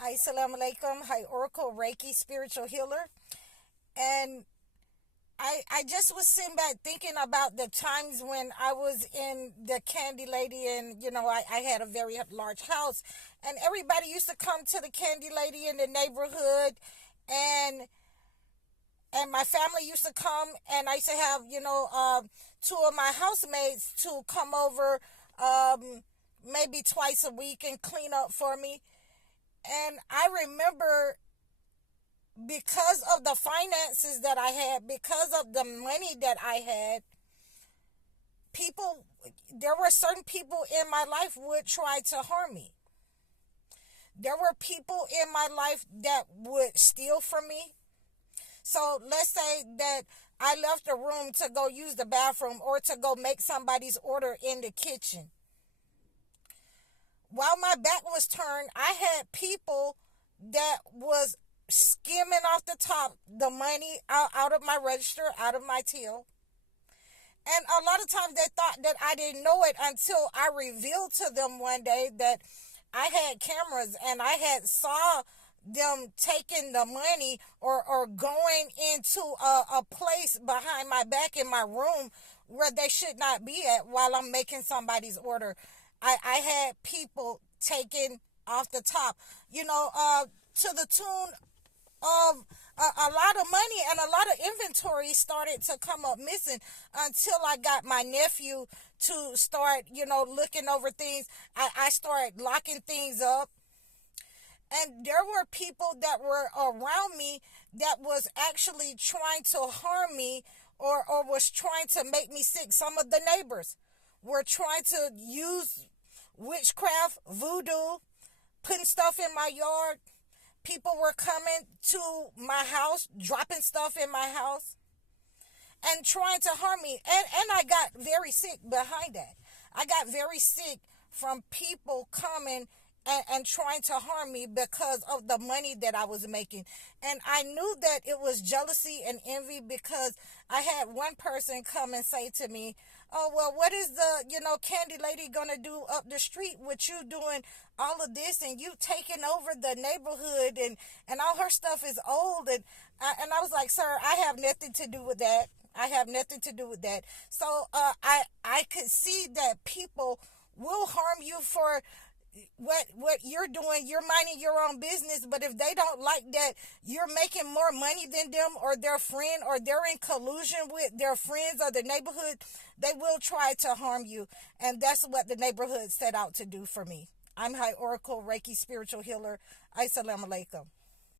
Assalamu alaikum. Hi, Oracle Reiki spiritual healer. And I just was sitting back thinking about the times when I was in the Candy Lady, and I had a very large house, and everybody used to come to the Candy Lady in the neighborhood, and my family used to come, and I used to have two of my housemates to come over maybe twice a week and clean up for me. And I remember, because of the finances that I had, because of the money that I had, there were certain people in my life would try to harm me. There were people in my life that would steal from me. So let's say that I left a room to go use the bathroom or to go make somebody's order in the kitchen. While my back was turned, I had people that was skimming off the top the money out of my register, out of my till. And a lot of times they thought that I didn't know it until I revealed to them one day that I had cameras and I had saw them taking the money or going into a place behind my back in my room where they should not be at while I'm making somebody's order. I had people taken off the top, to the tune of a lot of money, and a lot of inventory started to come up missing until I got my nephew to start, looking over things. I started locking things up. And there were people that were around me that was actually trying to harm me, or was trying to make me sick. Some of the neighbors were trying to use witchcraft, voodoo, putting stuff in my yard. People were coming to my house, dropping stuff in my house, and trying to harm me. And I got very sick behind that. I got very sick from people coming and trying to harm me because of the money that I was making. And I knew that it was jealousy and envy, because I had one person come and say to me, "Oh, well, what is the, Candy Lady going to do up the street with you doing all of this, and you taking over the neighborhood, and all her stuff is old." And I was like, "Sir, I have nothing to do with that. I have nothing to do with that." So I could see that people will harm you for what you're doing. You're minding your own business, but if they don't like that you're making more money than them, or their friend, or they're in collusion with their friends or the neighborhood, they will try to harm you. And that's what the neighborhood set out to do for me. I'm High Oracle Reiki spiritual healer. Assalamu alaikum.